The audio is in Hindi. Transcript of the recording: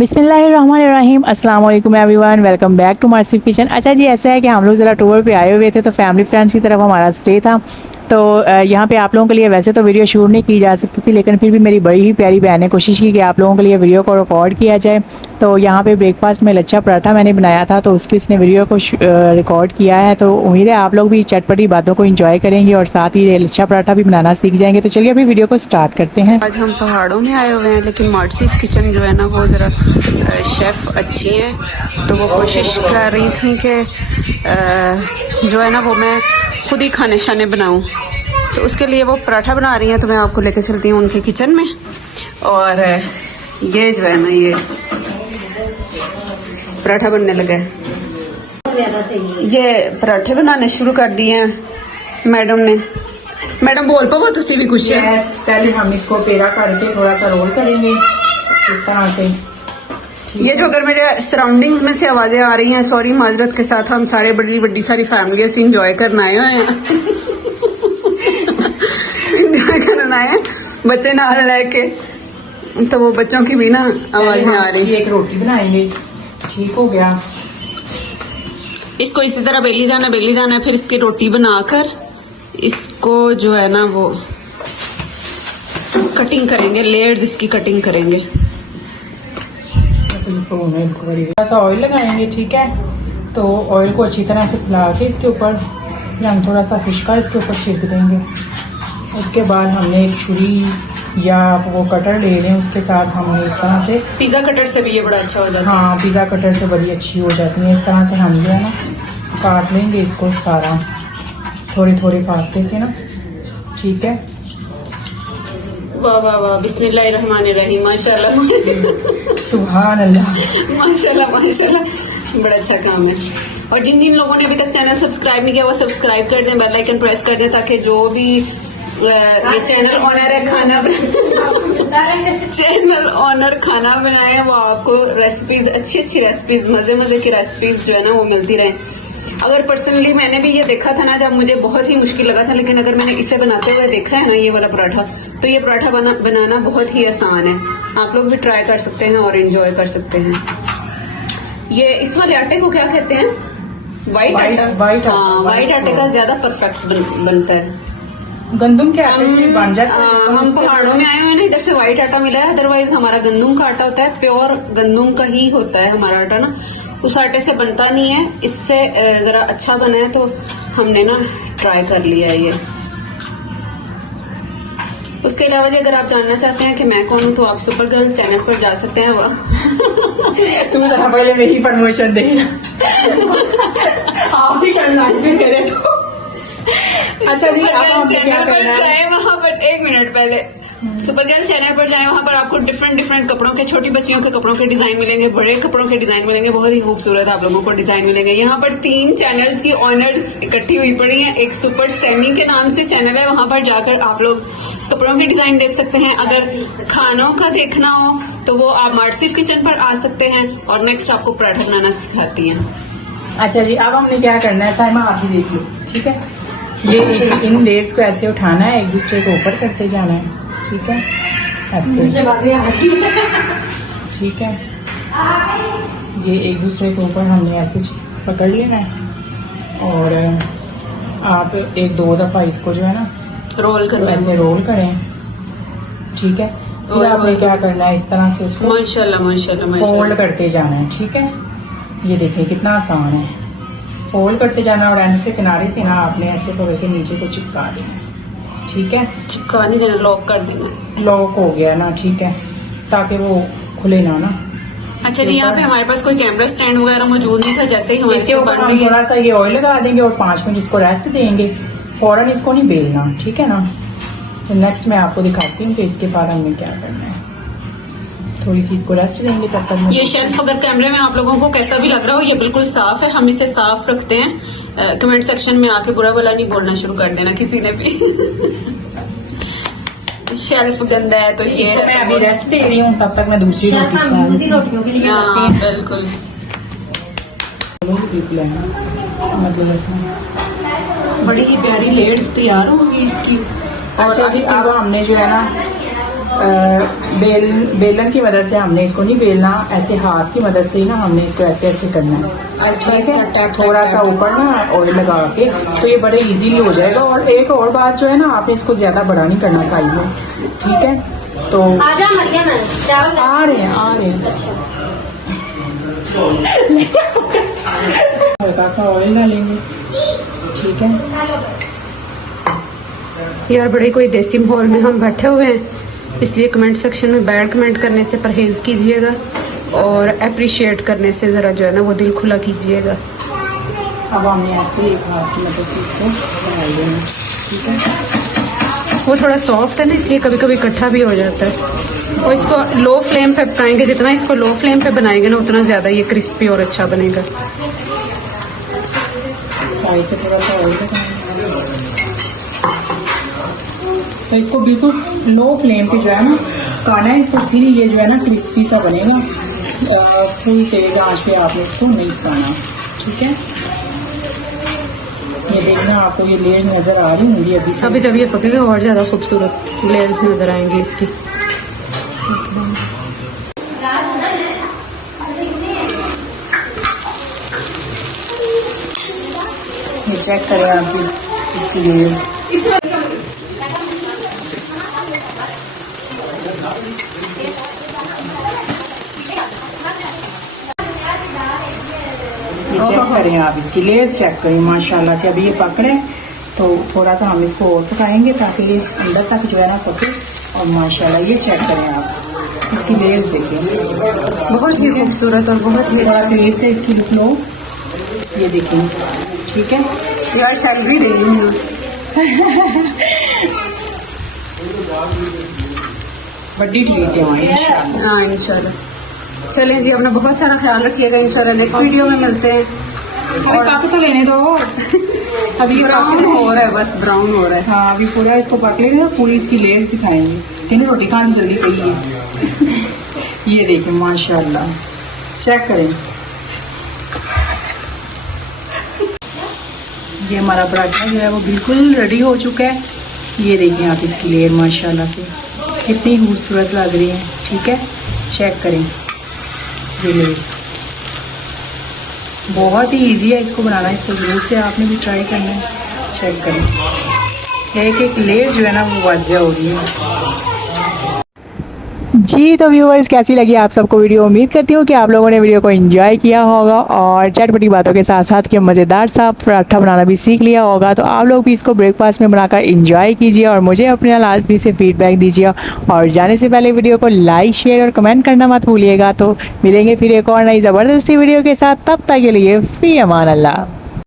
बिस्मिल्लाहिर्रहमानिर्रहीम, अस्सलाम वालेकुम एवरीवन, वेलकम बैक टू मार्सिफ किचन। अच्छा जी, ऐसा है कि हम लोग ज़रा टूर पे आए हुए थे, तो फैमिली फ्रेंड्स की तरफ हमारा स्टे था। तो यहाँ पे आप लोगों के लिए वैसे तो वीडियो शूट नहीं की जा सकती थी, लेकिन फिर भी मेरी बड़ी ही प्यारी बहन ने कोशिश की कि आप लोगों के लिए वीडियो को रिकॉर्ड किया जाए। तो यहाँ पे ब्रेकफास्ट में लच्छा पराठा मैंने बनाया था, तो उसकी उसने वीडियो को रिकॉर्ड किया है। तो उम्मीद है आप लोग भी चटपटी बातों को इंजॉय करेंगे और साथ ही लच्छा पराठा भी बनाना सीख जाएंगे। तो चलिए अभी वीडियो को स्टार्ट करते हैं। आज हम पहाड़ों में आए हुए हैं, लेकिन मार्सिफ किचन जो है ना वो ज़रा शेफ़ अच्छी है, तो वो कोशिश कर रही थी कि जो है ना वो मैं खुद ही खाने शाने बनाऊं। तो उसके लिए वो पराठा बना रही हैं, तो मैं आपको लेके चलती हूँ उनके किचन में। और ये जो है ना ये पराठा बनने लगा है। ये पराठे बनाने शुरू कर दिए हैं मैडम ने। मैडम बोल पाओ तुसी भी कुछ। पहले हम इसको पेड़ा करके थोड़ा सा रोल करेंगे इस तरह से। ये जो अगर मेरे सराउंडिंग्स में से आवाजें आ रही हैं, सॉरी, माजरत के साथ। हम सारे बड़ी सारी फैमिली से इंजॉय करना आए हुए हैं। इंजॉय करना आए हैं बच्चे नाल लेके, तो वो बच्चों की भी ना आवाजें आ रही। एक रोटी बनाएंगे, ठीक हो गया। इसको इसी तरह बेली जाना है, फिर इसकी रोटी बनाकर इसको जो है ना वो कटिंग करेंगे, लेयर्स इसकी कटिंग करेंगे। थोड़ा सा ऑयल लगाएंगे, ठीक है। तो ऑयल को अच्छी तरह से फैला के इसके ऊपर फिर हम थोड़ा सा फिश का इसके ऊपर छिड़क देंगे। उसके बाद हमने एक छुरी या वो कटर ले लें, उसके साथ हमने इस तरह से पिज़्ज़ा कटर से भी ये बड़ा अच्छा हो जाता है। हाँ, पिज़्ज़ा कटर से बड़ी अच्छी हो जाती है। इस तरह से हम जो है ना काट लेंगे इसको सारा, थोड़े फासले से ना, ठीक है। वाह वाह वाह, बिस्मिल्लाहिर्रहमानिर्रहीम, माशाल्लाह। सुभान अल्लाह, माशाल्लाह माशाल्लाह, बड़ा अच्छा काम है। और जिन जिन लोगों ने अभी तक चैनल सब्सक्राइब नहीं किया वो सब्सक्राइब कर दें, बेल आइकन प्रेस कर दें, ताकि जो भी ये चैनल ऑनर है चैनल ऑनर खाना बनाए वो आपको रेसिपीज, अच्छी रेसिपीज, मजे की रेसिपीज जो है ना वो मिलती रहे। अगर पर्सनली मैंने भी ये देखा था ना, जब मुझे बहुत ही मुश्किल लगा था, लेकिन अगर मैंने इसे बनाते हुए देखा है ना ये वाला पराठा, तो ये पराठा बनाना बहुत ही आसान है। आप लोग भी ट्राई कर सकते हैं और एंजॉय कर सकते हैं। ये इस वाले आटे को क्या कहते हैं? वाइट आटा। हाँ, वाइट आटे का ज्यादा परफेक्ट बनता है। गंदम के आटे से बन जाता है। हम पहाड़ों में आए हुए हैं ना, इधर से व्हाइट आटा मिला है, अदरवाइज हमारा गंदम का आटा होता है, प्योर गंदम का ही होता है हमारा आटा ना। उस आटे से बनता नहीं है, इससे जरा अच्छा बना है, तो हमने ना ट्राई कर लिया है ये। उसके अलावा जी अगर आप जानना चाहते हैं कि मैं कौन हूँ, तो आप सुपर गर्ल चैनल पर जा सकते हैं। तुम जरा पहले मेरी प्रमोशन दे। आप ही करना करें। अच्छा जी, चैनल पर जाए वहाँ पर, एक मिनट पहले, सुपर गर्ल चैनल पर जाए, वहाँ पर आपको डिफरेंट कपड़ों के, छोटी बच्चियों के कपड़ों के डिजाइन मिलेंगे, बड़े कपड़ों के डिजाइन मिलेंगे, बहुत ही खूबसूरत आप लोगों को डिजाइन मिलेंगे। यहाँ पर 3 चैनल्स की ऑनर्स इकट्ठी हुई पड़ी हैं। एक सुपर सेमी के नाम से चैनल है, वहाँ पर जाकर आप लोग कपड़ों के डिजाइन देख सकते हैं। अगर खानों का देखना हो तो वो आप मार्सिफ किचन पर आ सकते हैं, और नेक्स्ट आपको पराठा बनाना सिखाती हैं। अच्छा जी, अब हमने क्या करना है, साइमा आप ही देख लो, ठीक है। ये इन लेयर्स को ऐसे उठाना है, एक दूसरे को ऊपर करते जाना है, ठीक है, ऐसे, ठीक है। ये एक दूसरे के ऊपर हमने ऐसे पकड़ लेना है, और आप 1-2 दफा इसको जो है ना रोल कर, ऐसे रोल करें, ठीक है। फिर आपने क्या करना है, इस तरह से उसको माशाल्लाह फोल्ड करते जाना है, ठीक है। ये देखिए कितना आसान है, फोल्ड करते जाना, और एंड से किनारे से ना आपने ऐसे पकड़ के नीचे को चिपका देना, ठीक है। चिपका नहीं देना, लॉक कर देना। लॉक हो गया ना, ठीक है, ताकि वो खुले ना। अच्छा जी, यहाँ पे हमारे पास कोई कैमरा स्टैंड वगैरह मौजूद नहीं था, जैसे ही हमारे इसके ऊपर हम थोड़ा सा ये ऑयल लगा देंगे और 5 मिनट इसको रेस्ट देंगे, फौरन इसको नहीं बेलना, ठीक है ना। तो नेक्स्ट मैं आपको दिखाती हूँ कि इसके बाद हमें क्या करना है। थोड़ी सी इसको रेस्ट देंगे तब तक। ये शेल्फ अगर कैमरे में आप लोगों को कैसा भी लग रहा हो, ये बिल्कुल साफ है, हम इसे साफ रखते हैं। कमेंट सेक्शन में आके बुरा भला नहीं बोलना शुरू कर देना किसी ने भी। शेल्फ गंदा है तो ये मैं अभी रेस्ट दे रही हूँ, तब तक मैं दूसरी रोटियों के लिए करते हैं। बिल्कुल, मतलब इसमें बड़ी ही प्यारी लेयर्स तैयार होगी इसकी। अच्छा जी, अब हमने जो है ना बेलन की मदद से हमने इसको नहीं बेलना, ऐसे हाथ की मदद से ही ना हमने इसको ऐसे ऐसे करना है, ठीक है। थोड़ा सा ऊपर ना ऑयल लगा के, तो ये बड़े इजीली हो जाएगा। और एक और बात जो है ना, आपने इसको ज़्यादा बड़ा नहीं करना साइज में, ठीक है। तो आ रहे हैं अच्छा हल्का सा ऑयल डालेंगे, ठीक है। यार बड़े कोई देसी माहौल में हम बैठे हुए हैं, इसलिए कमेंट सेक्शन में बैड कमेंट करने से परहेज़ कीजिएगा और अप्रिशिएट करने से ज़रा जो है ना वो दिल खुला कीजिएगा। अब हमने ऐसे एक हाथ की मदद से इसको बनाई देना, ठीक है। वो थोड़ा सॉफ्ट है ना, इसलिए कभी कभी इकट्ठा भी हो जाता है। और इसको लो फ्लेम पे पकाएंगे, जितना इसको लो फ्लेम पे बनाएंगे ना उतना ज़्यादा ये क्रिस्पी और अच्छा बनेगा। साइड पे थोड़ा सा ऑयल लगाएंगे, तो इसको बिल्कुल लो फ्लेम पे जो है ना पकाना है, तो फिर ये जो है ना क्रिस्पी सा बनेगा। फुल तेज आंच पे आपने इसको नहीं पकाना, ठीक है। ये देखना आपको ये लेयर्स नज़र आ रही होंगी अभी से। अभी जब ये पकेगा और ज़्यादा खूबसूरत लेयर्स नज़र आएंगी इसकी। ये चेक करें आप इसकी लेयर्स, चेक करें आप इसकी लेयर्स चेक करें माशाल्लाह से। अभी ये पक रहे हैं, तो थोड़ा सा हम इसको और पकाएंगे ताकि ये अंदर तक जो है ना पके। और माशाल्लाह ये चेक करें आप इसकी लेयर्स देखिए, बहुत ही खूबसूरत और बहुत ही थोड़ा क्लिप से इसकी लुक लो, ये देखिए, ठीक है। यार सैलरी दे रही हूँ। बड़ी ट्रीट है इंशाल्लाह। हाँ इंशाल्लाह। चलें जी, अपना बहुत सारा ख्याल रखिएगा। इंशाल्लाह नेक्स्ट वीडियो में मिलते हैं। और पक तो लेने दो, अभी ब्राउन हो रहा है, बस ब्राउन हो रहा है। हाँ अभी पूरा इसको पक लेगा, पूरी इसकी लेयर्स दिखाएंगे। इन्हें रोटी खानी जल्दी पई है। ये देखिए माशाल्लाह, चेक करें। ये हमारा पराठा जो है वो बिल्कुल रेडी हो चुका है। ये देखिए आप इसकी लेयर माशाल्लाह से कितनी खूबसूरत लग रही है, ठीक है। चेक करें ये लेयर्स, बहुत ही इजी है इसको बनाना, इसको ज़रूर से आपने भी ट्राई करना है। चेक करें एक एक लेयर जो है ना वो वाजिया हो रही है। जी तो व्यूअर्स कैसी लगी आप सबको वीडियो, उम्मीद करती हूँ कि आप लोगों ने वीडियो को एंजॉय किया होगा और चटपटी बातों के साथ साथ कि मज़ेदार सा पराठा बनाना भी सीख लिया होगा। तो आप लोग भी इसको ब्रेकफास्ट में बनाकर एंजॉय कीजिए और मुझे अपने लाजमी से फीडबैक दीजिए। और जाने से पहले वीडियो को लाइक शेयर और कमेंट करना मत भूलिएगा। तो मिलेंगे फिर एक और नई ज़बरदस्ती वीडियो के साथ, तब तक के लिए फ़ी अमान अल्लाह।